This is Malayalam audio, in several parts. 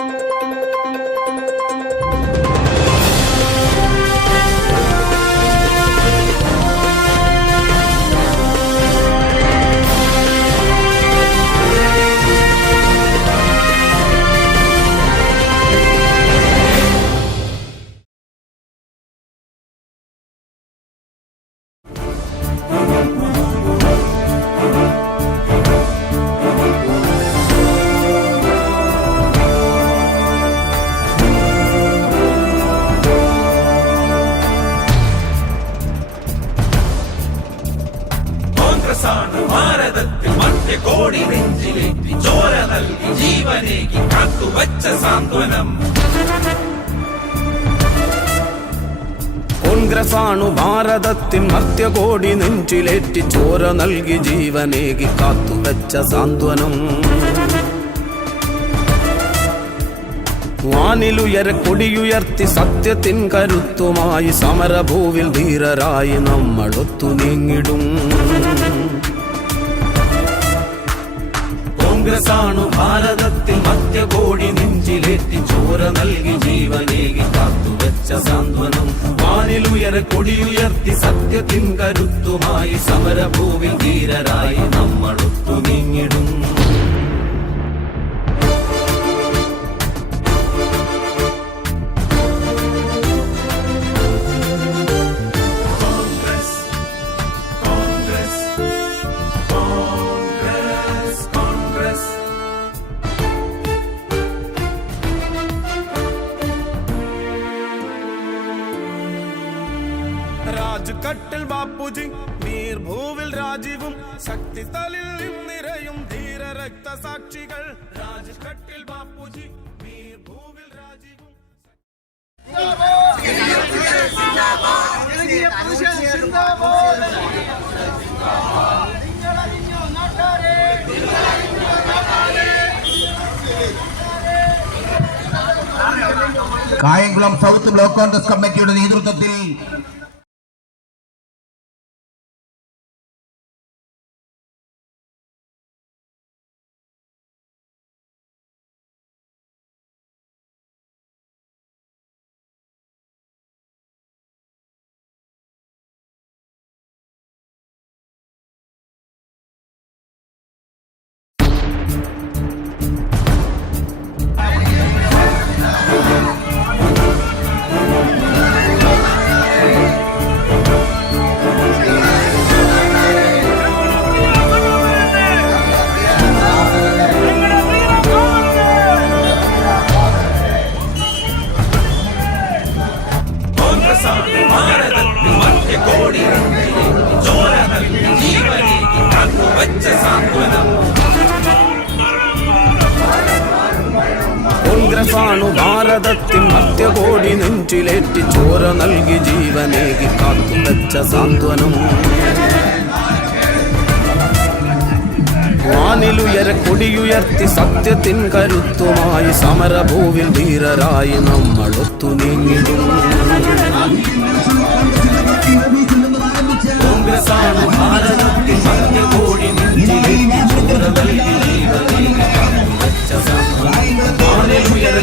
കോൺഗ്രസാണ് കാത്തുവച്ച സാന്ത്വനം. കോൺഗ്രസാണു ഭാരതത്തിൻ മർത്യകോടി നെഞ്ചിലേറ്റി ചോര നൽകി ജീവനേകി കാത്തുവച്ച സാന്ത്വനം. വാനിലുയര കൊടിയുയർത്തി സത്യത്തിൻ കരുത്തുമായി സമരഭൂവിൽ ധീരരായി നമ്മൾ ഒത്തു നീങ്ങിടും. കോൺഗ്രസാണു ഭാരതത്തിൽ മധ്യകോടി നെഞ്ചിലേറ്റി ചോര നൽകി ജീവനേകി കാത്തുവച്ച സാന്ത്വനം. വാനിലുയര കൊടിയുയർത്തി സത്യത്തിൻ കരുത്തുമായി സമരഭൂവിൽ ധീരരായി നമ്മൾ ഒത്തു നീങ്ങിടും. രാജ്കട്ടിൽ ബാപ്പുജി മീർഭൂവിൽ രാജീവും ശക്തിതലിൽ നിറയും ധീര രക്തസാക്ഷികൾ. രാജ്കട്ടിൽ ബാപ്പുജി മീർഭൂവിൽ രാജീവും കായംകുളം സൗത്ത് ബ്ലോക്ക് കോൺഗ്രസ് കമ്മിറ്റിയുടെ നേതൃത്വത്തിൽ നൽകി ജീവനേകി കാത്തുവച്ച സാന്ത്വനം വാനിലുയര കൊടിയുയർത്തി സത്യത്തിൻ കരുത്തുമായി സമരഭൂവിൽ ധീരരായി നമ്മൾ ഒത്തു നീങ്ങിടും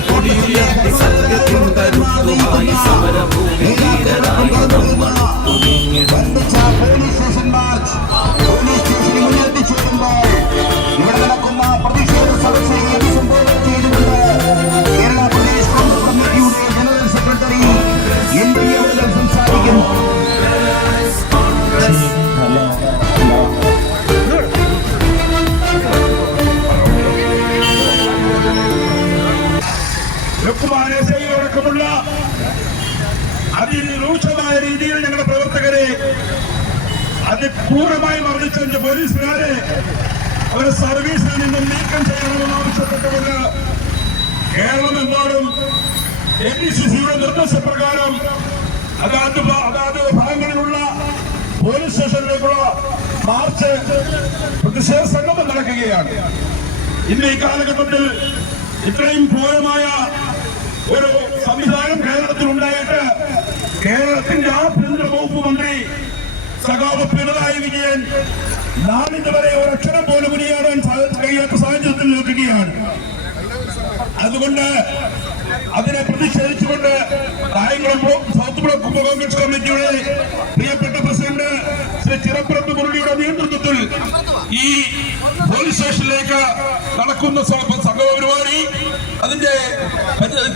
കൊടിയുയർത്തി സത്യത്തിൻ കരുത്തുമായി സമരഭൂവിൽ ധീരരായി നമ്മൾ നീങ്ങിടും പോലീസ് സ്റ്റേഷൻ മാർച്ച് പോലീസ് സ്റ്റേഷന് അതിക്രൂരമായി മർദ്ദിച്ച പോലീസുകാരെ അവരെ സർവീസിൽ നിന്നും നീക്കം ചെയ്യണമെന്ന് ആവശ്യപ്പെട്ടുകൊണ്ട് കേരളമെമ്പാടും എ ഡി സി സിയുടെ നിർദ്ദേശപ്രകാരം അതാത് അതാത് ഭാഗങ്ങളിലുള്ള പോലീസ് സ്റ്റേഷനിലേക്കുള്ള മാർച്ച് പ്രതിഷേധ സംഗമം നടക്കുകയാണ്. ഇന്ന് ഈ കാലഘട്ടത്തിൽ ഇത്രയും ക്രൂരമായ ഒരു സംവിധാനം കേരളത്തിൽ ഉണ്ടായിട്ട് കേരളത്തിന്റെ ആഭ്യന്തര വകുപ്പ് മന്ത്രി സഖാവ് പിണറായി വിജയൻ നാളിതുവരെ ഒരക്ഷരം പോലും ഉരിയാടാൻ കഴിയാത്ത സാഹചര്യത്തിൽ നിൽക്കുകയാണ്. അതുകൊണ്ട് അതിനെ പ്രതിഷേധിച്ചുകൊണ്ട് കായംകുളം സൗത്ത് ബ്ലോക്ക് കോൺഗ്രസ് കമ്മിറ്റിയുടെ പ്രിയപ്പെട്ട പ്രസിഡന്റ് ശ്രീ ചിറപ്പുറത്ത് മുരളിയുടെ നേതൃത്വത്തിൽ ഈ പോലീസ് സ്റ്റേഷനിലേക്ക് നടക്കുന്ന സ- സംഗമ പരിപാടി അതിന്റെ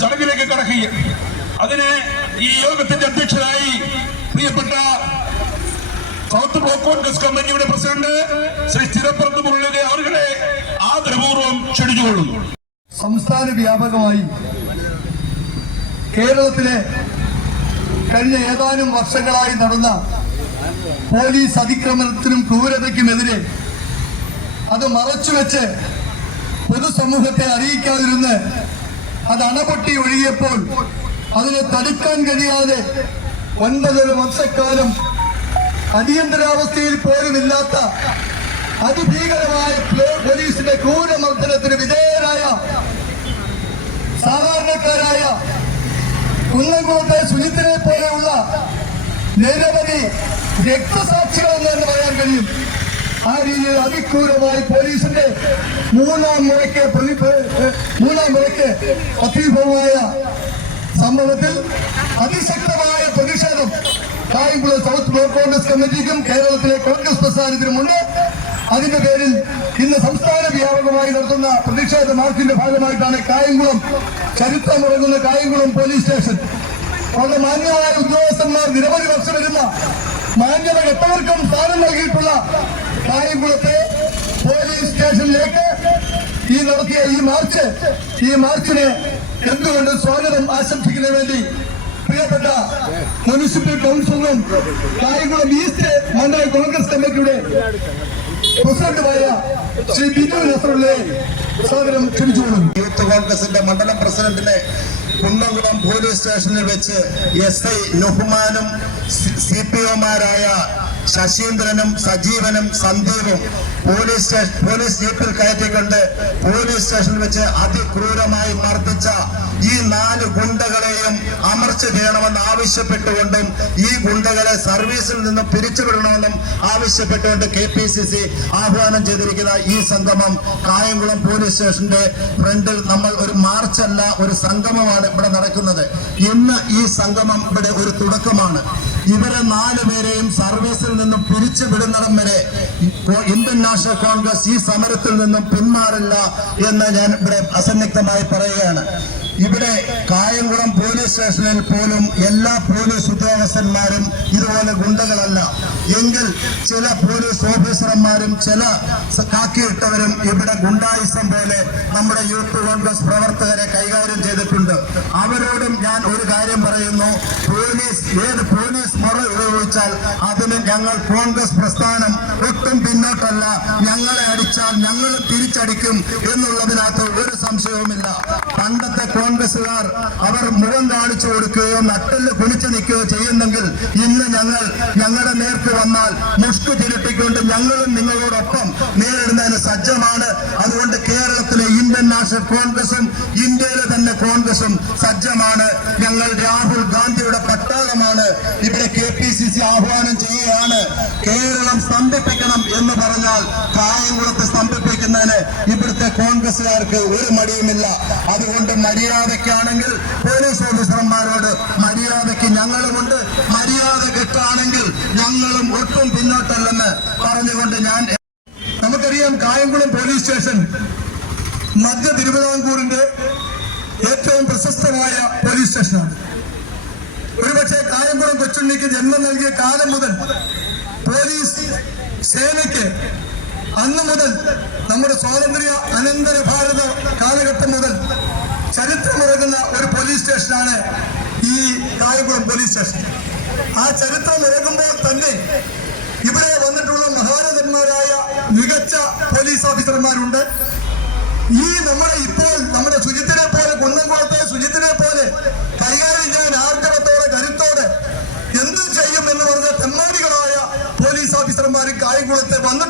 ചടങ്ങിലേക്ക് കടക്കുക അതിന് ഈ യോഗത്തിന്റെ അധ്യക്ഷനായി പ്രിയപ്പെട്ട സൗത്ത് ബ്ലോക്ക് കോൺഗ്രസ് കമ്മിറ്റിയുടെ പ്രസിഡന്റ് ശ്രീ സ്ഥിരപ്പുറത്ത് മുരളിയെ അവരുടെ ആദരപൂർവം ക്ഷണിച്ചുകൊള്ളുന്നു. സംസ്ഥാന വ്യാപകമായി കേരളത്തിലെ കഴിഞ്ഞ ഏതാനും വർഷങ്ങളായി നടന്ന പോലീസ് അതിക്രമണത്തിനും ക്രൂരതയ്ക്കുമെതിരെ അത് മറച്ചുവെച്ച് പൊതുസമൂഹത്തെ അറിയിക്കാതിരുന്ന് അത് അണപൊട്ടി ഒഴുകിയപ്പോൾ അതിനെ തടുക്കാൻ കഴിയാതെ ഒൻപതര വർഷക്കാലം അടിയന്തരാവസ്ഥയിൽ പോലുമില്ലാത്ത അതിഭീകരമായ പോലീസിന്റെ ക്രൂരമർദ്ദനത്തിന് വിധേയരായ സാധാരണക്കാരായ കുന്നംകുളത്തെ സുജിത്തിനെ പോലെയുള്ള നിരവധി രക്തസാക്ഷികൾ എന്ന് തന്നെ പറയാൻ കഴിയും. ആ രീതിയിൽ അതിക്രൂരമായി പോലീസിന്റെ മൂന്നാം മുറയ്ക്ക് മൂന്നാം മുറയ്ക്ക് അത്യുഭവമായ സംഭവത്തിൽ അതിശക്തമായ പ്രതിഷേധം കായംകുളം സൗത്ത് ബ്ലോക്ക് കോൺഗ്രസ് കമ്മിറ്റിക്കും കേരളത്തിലെ കോൺഗ്രസ് പ്രസ്ഥാനത്തിനുമുണ്ട് അതിന്റെ പേരിൽ ഇന്ന് സംസ്ഥാന വ്യാപകമായി നടത്തുന്ന പ്രതിഷേധ മാർച്ചിന്റെ ഭാഗമായിട്ടാണ് കായംകുളം ചരിത്രമുറങ്ങുന്ന കായംകുളം പോലീസ് സ്റ്റേഷൻ. അവിടെ മാന്യമായ ഉദ്യോഗസ്ഥന്മാർ നിരവധി വർഷം വരുന്ന മാന്യത കെട്ടവർക്കും സ്ഥാനം നൽകിയിട്ടുള്ള കായംകുളത്തെ പോലീസ് സ്റ്റേഷനിലേക്ക് ഈ നടത്തിയ ഈ മാർച്ച് ഈ മാർച്ചിനെ എന്തുകൊണ്ട് സ്വാഗതം ആശംസിക്കുന്നതിന് വേണ്ടി പ്രിയപ്പെട്ട മുനിസിപ്പൽ കൗൺസിലറും കായംകുളം ഈസ്റ്റ് മണ്ഡല കോൺഗ്രസ് കമ്മിറ്റിയുടെ പ്രസിഡന്റുമായ ശ്രീ ബിജു നസറുള്ളയെ സ്വാഗതം ക്ഷണിച്ചുകൊള്ളും യൂത്ത് കോൺഗ്രസിന്റെ മണ്ഡലം പ്രസിഡന്റിനെ കുന്നംകുളം പോലീസ് സ്റ്റേഷനിൽ വെച്ച് എസ് ഐ നുഹ്മാനും സി പി ഒമാരായ ശശീന്ദ്രനും സജീവനും സന്ദീപും പോലീസ് സ്റ്റേഷൻ പോലീസ് ജീപ്പിൽ കയറ്റിക്കൊണ്ട് പോലീസ് സ്റ്റേഷനിൽ വെച്ച് അതിക്രൂരമായി മർദ്ദിച്ച ഈ നാല് ഗുണ്ടകളെയും അമർച്ച ചെയ്യണമെന്ന് ആവശ്യപ്പെട്ടുകൊണ്ടും ഈ ഗുണ്ടകളെ സർവീസിൽ നിന്നും പിരിച്ചുവിടണമെന്നും ആവശ്യപ്പെട്ടുകൊണ്ട് കെ പി സി സി ആഹ്വാനം ചെയ്തിരിക്കുന്ന ഈ സംഗമം കായംകുളം പോലീസ് സ്റ്റേഷന്റെ ഫ്രണ്ടിൽ നമ്മൾ ഒരു മാർച്ചല്ല ഒരു സംഗമമാണ് ഇവിടെ നടക്കുന്നത്. ഇന്ന് ഈ സംഗമം ഇവിടെ ഒരു തുടക്കമാണ്. ഇവരെ നാല് പേരെയും സർവീസിൽ നിന്നും പിരിച്ചു വിടുന്നിടം വരെ ഇന്ത്യൻ നാഷണൽ കോൺഗ്രസ് ഈ സമരത്തിൽ നിന്നും പിന്മാറില്ല എന്ന് ഞാൻ ഇവിടെ അസന്നിഗ്ധമായി പറയുകയാണ്. ഇവിടെ കായംകുളം പോലീസ് സ്റ്റേഷനിൽ പോലും എല്ലാ പോലീസ് ഉദ്യോഗസ്ഥന്മാരും ഇതുപോലെ ഗുണ്ടകളല്ല. എങ്കിൽ ചില പോലീസ് ഓഫീസർമാരും ചില കാക്കിയിട്ടവരും ഇവിടെ ഗുണ്ടായുസം പോലെ നമ്മുടെ യൂത്ത് കോൺഗ്രസ് പ്രവർത്തകരെ കൈകാര്യം ചെയ്തിട്ടുണ്ട്. അവരോടും ഞാൻ ഒരു കാര്യം പറയുന്നു. പോലീസ് ഏത് പോലീസ് മുറ ഉപയോഗിച്ചാൽ അതിന് ഞങ്ങൾ കോൺഗ്രസ് പ്രസ്ഥാനം ഒട്ടും പിന്നോട്ടല്ല. ഞങ്ങളെ അടിച്ചാൽ ഞങ്ങൾ തിരിച്ചടിക്കും എന്നുള്ളതിനകത്ത് ഒരു സംശയവുമില്ല. പണ്ടത്തെ കോൺഗ്രസുകാർ അവർ മുഖം കാണിച്ചു കൊടുക്കുകയോ നട്ടൽ കുളിച്ചു നിൽക്കുകയോ ചെയ്യുന്നെങ്കിൽ ഇന്ന് ഞങ്ങൾ ഞങ്ങളുടെ നേർക്ക് വന്നാൽ മുഷ്കു ചിരട്ടിക്കൊണ്ട് ഞങ്ങളും നിങ്ങളോടൊപ്പം നേരിടുന്നതിന് സജ്ജമാണ്. അതുകൊണ്ട് കേരളത്തിലെ ഇന്ത്യൻ നാഷണൽ കോൺഗ്രസും ഇന്ത്യയിലെ തന്നെ കോൺഗ്രസും സജ്ജമാണ്. ഞങ്ങൾ രാഹുൽ ഗാന്ധിയുടെ പട്ടാളമാണ് ഇവിടെ കെ പി സി സി ആഹ്വാനം ചെയ്യുകയാണ്. കേരളം സ്തംഭിപ്പിക്കണം എന്ന് പറഞ്ഞാൽ കായംകുളത്ത് സ്തംഭിപ്പിക്കുന്നതിന് ഇവിടുത്തെ കോൺഗ്രസുകാർക്ക് ഒരു മടിയുമില്ല. അതുകൊണ്ട് മര്യാദയ്ക്കാണെങ്കിൽ പോലീസ് ഓഫീസർമാരോട് മര്യാദയ്ക്ക് ഞങ്ങളുമുണ്ട്. മര്യാദ കെട്ടാണെങ്കിൽ ഞങ്ങളും ഒട്ടും പിന്നോട്ടല്ലെന്ന് പറഞ്ഞുകൊണ്ട് ഞാൻ നമുക്കറിയാം കായംകുളം പോലീസ് സ്റ്റേഷൻ മധ്യ തിരുവിതാംകൂറിന്റെ ഏറ്റവും പ്രശസ്തമായ പോലീസ് സ്റ്റേഷനാണ്. ഒരുപക്ഷെ കായംകുളം കൊച്ചുണ്ണിക്ക് ജന്മം നൽകിയ കാലം മുതൽ പോലീസ് സേനയ്ക്ക് അന്ന് മുതൽ നമ്മുടെ സ്വാതന്ത്ര്യ അനന്തര ഭാരത കാലഘട്ടം മുതൽ ചരിത്രമിറങ്ങുന്ന ഒരു പോലീസ് സ്റ്റേഷനാണ് ഈ കായംകുളം പോലീസ് സ്റ്റേഷൻ. ആ ചരിത്രം ഇറങ്ങുമ്പോൾ തന്നെ ഇവിടെ വന്നിട്ടുള്ള മഹാരഥന്മാരായ മികച്ച പോലീസ് ഓഫീസർമാരുണ്ട്. ഈ നമ്മുടെ ഇപ്പോൾ നമ്മുടെ ശുചിത്തിനെ പോലെ കുന്നംകുളത്തെ ശുചിത്തിനെ പോലെ കൈകാര്യം ചെയ്യാൻ ആർജവത്തോടെ കരുത്തോടെ എന്ത് ചെയ്യും എന്ന് പറഞ്ഞ തെമ്മാടികളായ പോലീസ് ഓഫീസർമാർ കായംകുളത്തെ വന്നിട്ടുണ്ട്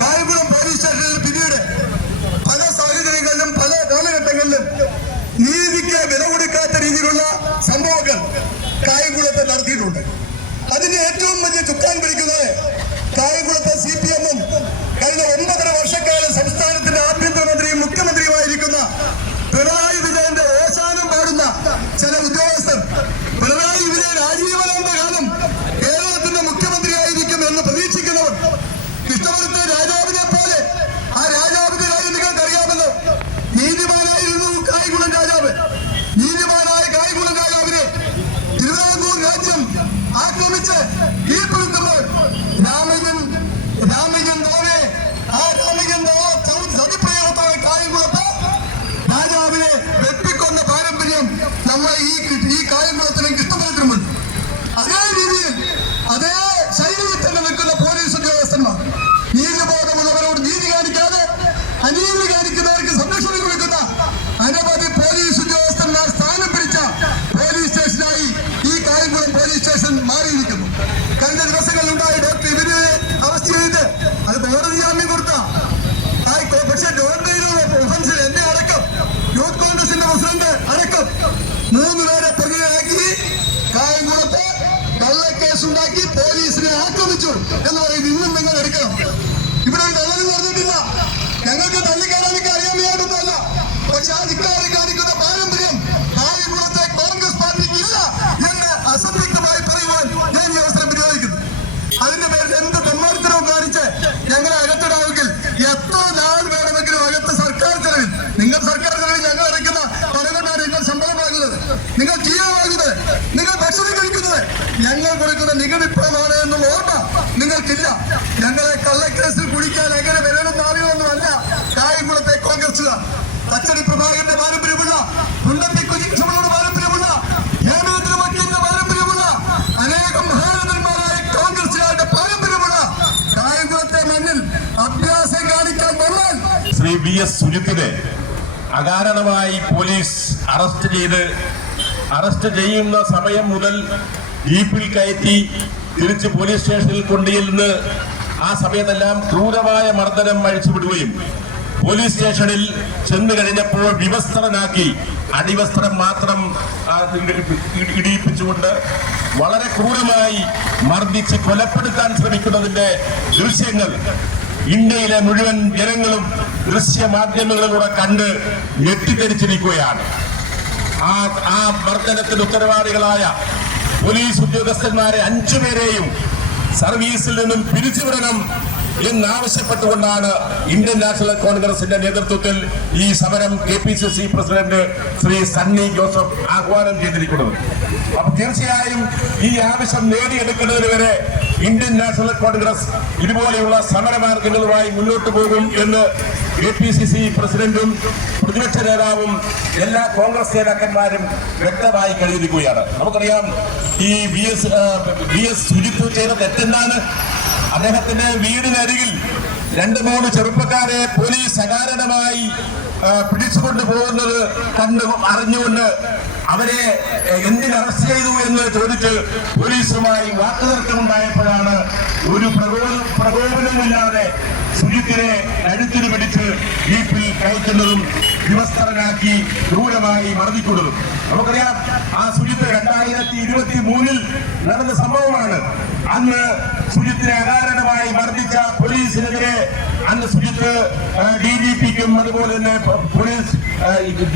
കായംകുളം പോലീസ് സ്റ്റേഷനിൽ പിന്നീട് പല സാഹചര്യങ്ങളിലും പല കാലഘട്ടങ്ങളിലും നീതിക്ക് വില കൊടുക്കാത്ത രീതിയിലുള്ള സംഭവങ്ങൾ കായംകുളത്ത് നടത്തിയിട്ടുണ്ട്. അതിന് ഏറ്റവും വലിയ ചുക്കാൻ പിടിക്കുന്നത് കായംകുളത്തെ സി പി എമ്മും കഴിഞ്ഞ ഒമ്പതര വർഷക്കാലം സംസ്ഥാനത്തിന്റെ ആഭ്യന്തരമന്ത്രിയും മുഖ്യമന്ത്രിയുമായിരിക്കുന്ന പിണറായി വിജയന്റെ ഓശാനം പാടുന്ന ചില ഉദ്യോഗസ്ഥർ പിണറായി വിജയൻ ആജീവനാന്ത കാലം ভারতের അനീതി കാണിക്കുന്നവർക്ക് വി എസ് സുജിത്തിനെ അകാരണമായി പോലീസ് അറസ്റ്റ് ചെയ്ത് അറസ്റ്റ് ചെയ്യുന്ന സമയം മുതൽ ജീപ്പിൽ കയറ്റി തിരിച്ച് പോലീസ് സ്റ്റേഷനിൽ കൊണ്ടുചെല്ലുന്ന ആ സമയത്തെല്ലാം ക്രൂരമായ മർദ്ദനം അഴിച്ചുവിടുകയും പോലീസ് സ്റ്റേഷനിൽ ചെന്ന് കഴിഞ്ഞപ്പോൾ വിവസ്ത്രനാക്കി അടിവസ്ത്രം മാത്രം ഇടിയിപ്പിച്ചുകൊണ്ട് വളരെ ക്രൂരമായി മർദ്ദിച്ച് കൊലപ്പെടുത്താൻ ശ്രമിക്കുന്നതിന്റെ ദൃശ്യങ്ങൾ ഇന്ത്യയിലെ മുഴുവൻ ജനങ്ങളും ദൃശ്യമാധ്യമങ്ങളിലൂടെ കണ്ട് ഞെട്ടിദ്ധരിച്ചിരിക്കുകയാണ് ആ ആ മർദ്ദനത്തിന് ഉത്തരവാദികളായ പോലീസ് ഉദ്യോഗസ്ഥന്മാരെ അഞ്ചുപേരെയും സർവീസിൽ നിന്നും പിരിച്ചുവിടണം എന്നാവശ്യപ്പെട്ടുകൊണ്ടാണ് ഇന്ത്യൻ നാഷണൽ കോൺഗ്രസിന്റെ നേതൃത്വത്തിൽ ഈ സമരം K P C C president Shri Sunny Joseph ആഹ്വാനം ചെയ്തിരിക്കുന്നത്. അപ്പൊ തീർച്ചയായും ഈ ആവശ്യം നേടിയെടുക്കുന്നതിന് വരെ ഇന്ത്യൻ നാഷണൽ കോൺഗ്രസ് ഇതുപോലെയുള്ള സമരമാർഗങ്ങളുമായി മുന്നോട്ട് പോകും എന്ന് എ പി സി സി പ്രസിഡന്റും പ്രതിപക്ഷ നേതാവും എല്ലാ കോൺഗ്രസ് നേതാക്കന്മാരും വ്യക്തമായി കഴിഞ്ഞിരിക്കുകയാണ് നമുക്കറിയാം ഈ V S V S Sujith ചെയ്ത തെറ്റെന്താണ് അദ്ദേഹത്തിന്റെ വീടിനരികിൽ രണ്ട് മൂന്ന് ചെറുപ്പക്കാരെ പോലീസ് അകാരണമായി പിടിച്ചുകൊണ്ട് പോകുന്നത് കണ്ട് അറിഞ്ഞുകൊണ്ട് അവരെ എന്തിന് അറസ്റ്റ് ചെയ്തു എന്ന് ചോദിച്ച് പോലീസുമായി വാക്കുതർക്കമുണ്ടായപ്പോഴാണ് ഒരു പ്രകോപന പ്രകോപനമില്ലാതെ സുജിത്തിനെ കഴുത്തിന് പിടിച്ച് ജീപ്പിൽ കയറ്റുന്നതും വിവസ്ത്രനാക്കി ക്രൂരമായി മർദ്ദിക്കുന്നതും. നമുക്കറിയാം ആ സുജിത്ത് രണ്ടായിരത്തി ഇരുപത്തി മൂന്നിൽ നടന്ന സംഭവമാണ്. അന്ന് സുജിത്തിനെ അകാരണമായി മർദ്ദിച്ച പോലീസിനെതിരെ അന്ന് സുജിത്ത് ഡി ജി പിക്കും അതുപോലെ തന്നെ പോലീസ്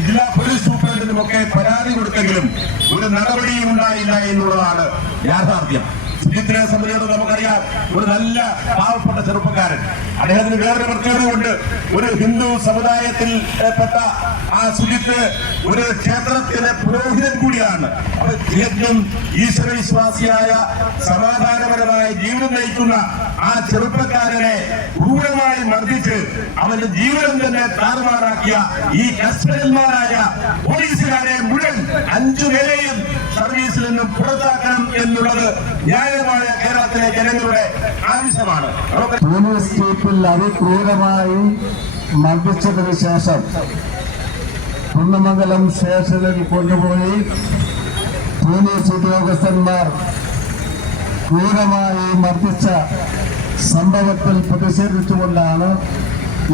ജില്ലാ പോലീസ് സൂപ്രണ്ടിനും ഒക്കെ പരാതി കൊടുത്തെങ്കിലും ഒരു നടപടിയും ഉണ്ടായില്ല എന്നുള്ളതാണ് യാഥാർത്ഥ്യം. സുജിത്തിനെ സംബന്ധിച്ചിടത്തോളം നമുക്കറിയാം ഒരു നല്ല പാവപ്പെട്ട ചെറുപ്പക്കാരൻ. അദ്ദേഹത്തിന് വേറൊരു പ്രത്യേകതയുണ്ട് ഒരു ഹിന്ദു സമുദായത്തിൽ പെട്ട ആ സുജിത്ത് ഒരു ക്ഷേത്രത്തിലെ പുരോഹിതൻ കൂടിയാണ്. തികച്ചും ഈശ്വരവിശ്വാസിയായ സമാധാനപരമായ ജീവിതം നയിക്കുന്ന ആ ചെറുപ്പക്കാരനെ ക്രൂരമായി മർദ്ദിച്ച് അവന്റെ ജീവിതം തന്നെ താറുമാറാക്കിയ ഈ കസ്റ്റഡന്മാരായ പോലീസുകാരെ മുഴുവൻ അഞ്ചു പേരെയും സർവീസിൽ നിന്നും പുറത്താക്കണം എന്നുള്ളത് ന്യായമായ കേരളത്തിലെ ജനങ്ങളുടെ ആവശ്യമാണ്. പോലീസ് ജീപ്പിൽ അതിക്രൂരമായി മർദ്ദിച്ചതിന് ശേഷം കുന്നമംഗലം സ്റ്റേഷനിൽ കൊണ്ടുപോയി പോലീസ് ഉദ്യോഗസ്ഥന്മാർ ക്രൂരമായി മർദ്ദിച്ച സംഭവത്തിൽ പ്രതിഷേധിച്ചുകൊണ്ടാണ്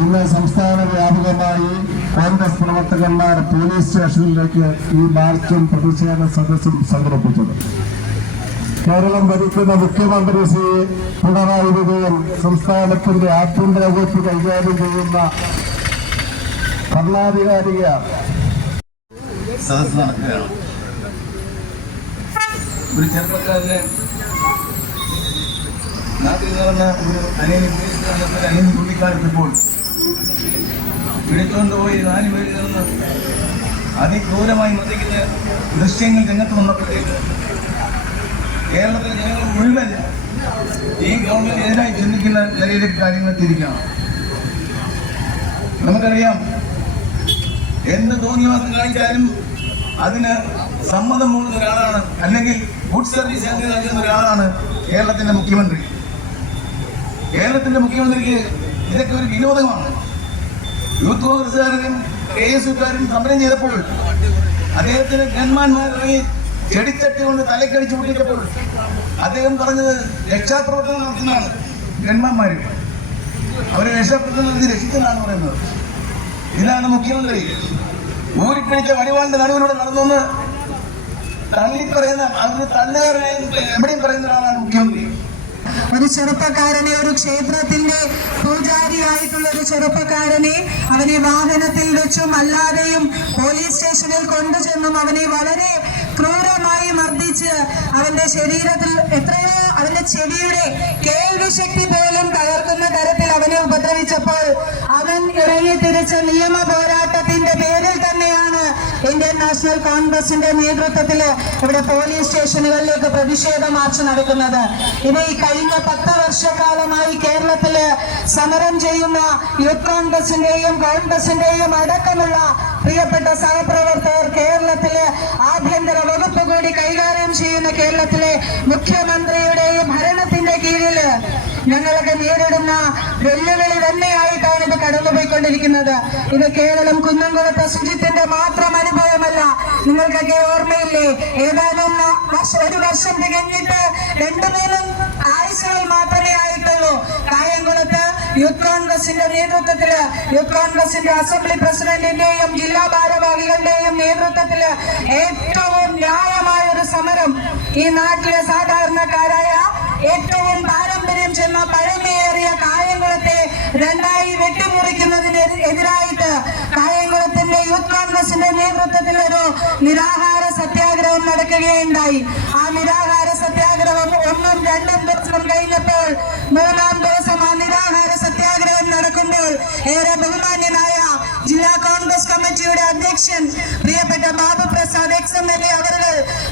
ഇന്ന് സംസ്ഥാന വ്യാപകമായി കോൺഗ്രസ് പ്രവർത്തകന്മാർ പോലീസ് സ്റ്റേഷനിലേക്ക് ഈ മാർച്ചും പ്രതിഷേധ സദസ്സും സംഘടിപ്പിച്ചത്. കേരളം ഭരിക്കുന്ന മുഖ്യമന്ത്രി ശ്രീ പിണറായി വിജയൻ സംസ്ഥാനത്തിന്റെ ആഭ്യന്തര വകുപ്പ് കൈകാര്യം ചെയ്യുന്ന ഭരണാധികാരിക സദസ് നടക്കുകയാണ്. ഒരു ചെറുപ്പക്കാരനെ നാട്ടിൽ നടന്ന ഒരു അനിയൻ പേരിൽ നിന്ന് അതിക്രൂരമായി മർദ്ദിക്കുന്ന ദൃശ്യങ്ങൾ രംഗത്ത് വന്നപ്പോഴേക്ക് കേരളത്തിലെ ജനങ്ങൾ മുഴുവൻ ഈ ഗവൺമെന്റിനെതിരായി ചിന്തിക്കുന്ന നിലയിലേക്ക് കാര്യങ്ങൾ തിരിക്കണം നമുക്കറിയാം എന്ത് തോന്നിയവാസം കാണിച്ചാലും അതിന് സമ്മതം മൂടുന്ന ഒരാളാണ് അല്ലെങ്കിൽ ഗുഡ് സർവീസ് നൽകുന്ന ഒരാളാണ് കേരളത്തിന്റെ മുഖ്യമന്ത്രി. കേരളത്തിന്റെ മുഖ്യമന്ത്രിക്ക് ഇതൊക്കെ ഒരു വിനോദമാണ്. യൂത്ത് കോൺഗ്രസുകാരനും കെ എസ് യുക്കാരും സമരം ചെയ്തപ്പോൾ അദ്ദേഹത്തിന് ഗൺമാന്മാർ ചെടിത്തട്ടി കൊണ്ട് തലക്കടിച്ചു പൊട്ടിച്ചപ്പോൾ അദ്ദേഹം പറഞ്ഞത് രക്ഷാപ്രവർത്തനം നടത്തുന്നതാണ് ഗൺമാന്മാർ അവരെ രക്ഷാപ്രവർത്തനം നടത്തി രക്ഷിക്കുന്നതാണ് പറയുന്നത്. ഇതാണ് മുഖ്യമന്ത്രി. ഊരിപ്പിടിച്ച വടിവാളിന്റെ നടുവിലൂടെ നടന്നു തള്ളി പറയുന്ന അവർ തള്ളുകാരനെ എവിടെയും പറയുന്ന ഒരാളാണ് മുഖ്യമന്ത്രി. ഒരു ചെറുപ്പക്കാരനെ ഒരു ക്ഷേത്രത്തിന്റെ പൂജാരിയായിട്ടുള്ള ഒരു ചെറുപ്പക്കാരനെ അവനെ വാഹനത്തിൽ വെച്ചും അല്ലാതെയും പോലീസ് സ്റ്റേഷനിൽ കൊണ്ടുചെന്നും അവനെ വളരെ മർദ്ദിച്ച് അവന്റെ ശരീരത്തിൽ എത്രയോ അവന്റെ ചെവിയുടെ കേൾവി ശക്തി പോലും തകർക്കുന്ന തരത്തിൽ അവനെ ഉപദ്രവിച്ചപ്പോൾ അവൻ ഇറങ്ങി തിരിച്ച നിയമ പോരാട്ടത്തിന്റെ പേരിൽ തന്നെയാണ് ഇന്ത്യൻ നാഷണൽ കോൺഗ്രസിന്റെ നേതൃത്വത്തിൽ ഇവിടെ പോലീസ് സ്റ്റേഷനുകളിലേക്ക് പ്രതിഷേധ മാർച്ച് നടക്കുന്നത്. ഇത് ഈ കഴിഞ്ഞ പത്ത് വർഷക്കാലമായി കേരളത്തിൽ സമരം ചെയ്യുന്ന യൂത്ത് കോൺഗ്രസിന്റെയും കോൺഗ്രസിന്റെയും അടക്കമുള്ള പ്രിയപ്പെട്ട സഹപ്രവർത്തകർ കേരളത്തിലെ ആഭ്യന്തര വകുപ്പ് കൂടി കൈകാര്യം ചെയ്യുന്ന കേരളത്തിലെ മുഖ്യമന്ത്രിയുടെയും ഭരണത്തിന്റെ കീഴിൽ ഞങ്ങളൊക്കെ നേരിടുന്ന വെല്ലുവിളി തന്നെയായിട്ടാണ് ഇത് കടന്നുപോയിക്കൊണ്ടിരിക്കുന്നത്. ഇത് കേരളം കുന്നംകുളത്തെ ശുചിത്തിന്റെ മാത്രം അനുഭവമല്ല. നിങ്ങൾക്കൊക്കെ ഓർമ്മയില്ലേ? ഏതാനും ഒരു വർഷം തികഞ്ഞിട്ട് രണ്ടു മൂന്നും ആഴ്ചകൾ മാത്രമേ ആയിട്ടുള്ളൂ. കായംകുളത്ത് യൂത്ത് കോൺഗ്രസിന്റെ നേതൃത്വത്തിൽ യൂത്ത് കോൺഗ്രസിന്റെ അസംബ്ലി പ്രസിഡന്റിന്റെയും ജില്ലാ ഭാരവാഹികളുടെയും നേതൃത്വത്തിൽ ഏറ്റവും ന്യായമായ ഒരു സമരം. ഈ നാട്ടിലെ സാധാരണക്കാരായ ഏറ്റവും പാരമ്പര്യം ചെന്ന പഴമയേറിയ കായംകുളത്തെ രണ്ടായി വെട്ടിമുറിക്കുന്നതിന് എതിരായിട്ട് കായംകുളത്തിന്റെ യൂത്ത് കോൺഗ്രസിന്റെ നേതൃത്വത്തിൽ ഒരു നിരാഹാര സത്യാഗ്രഹം നടക്കുകയുണ്ടായി. ആ നിരാഹാര സത്യാഗ്രഹം ഒന്നും രണ്ടും ദിവസം കഴിഞ്ഞപ്പോൾ മൂന്നാം ദിവസം ആ നിരാഹാര സത്യാഗ്രഹം നടക്കുമ്പോൾ ഏറെ ബഹുമാന്യനായ ജില്ലാ കോൺഗ്രസ് കമ്മിറ്റിയുടെ അധ്യക്ഷൻ പ്രിയപ്പെട്ട Babu Prasad ex M L A അവർ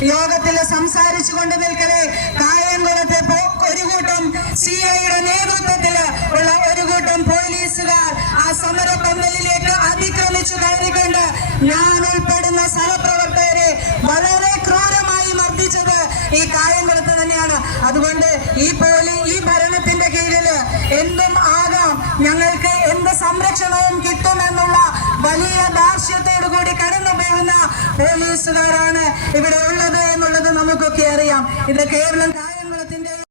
യോഗത്തിൽ സംസാരിച്ചു കൊണ്ട് നിൽക്കവേ കായംകുളത്തെ ഒരു കൂട്ടം സി ഐയുടെ നേതൃത്വത്തിൽ ഉള്ള ഒരു കൂട്ടം പോലീസുകാർ ആ സമര പന്തലിലേക്ക് അതിക്രമിച്ചു കയറിക്കൊണ്ട് ഞാൻ ഉൾപ്പെടുന്ന സഹപ്രവർത്തകരെ വളരെ ക്രൂരമായി മർദ്ദിച്ചത് ഈ കായംകുളത്ത് തന്നെയാണ്. അതുകൊണ്ട് ഈ പോലീ ഈ ഭരണത്തിന്റെ കീഴിൽ എന്തും ആകാം. ഞങ്ങൾക്ക് എന്ത് സംരക്ഷണവും കിട്ടുമെന്നുള്ള വലിയ ദാർശ്യത്തോടു കൂടി കടന്നു പോകുന്ന പോലീസുകാരാണ് ഇവിടെ இந்த கேவலம் தாய்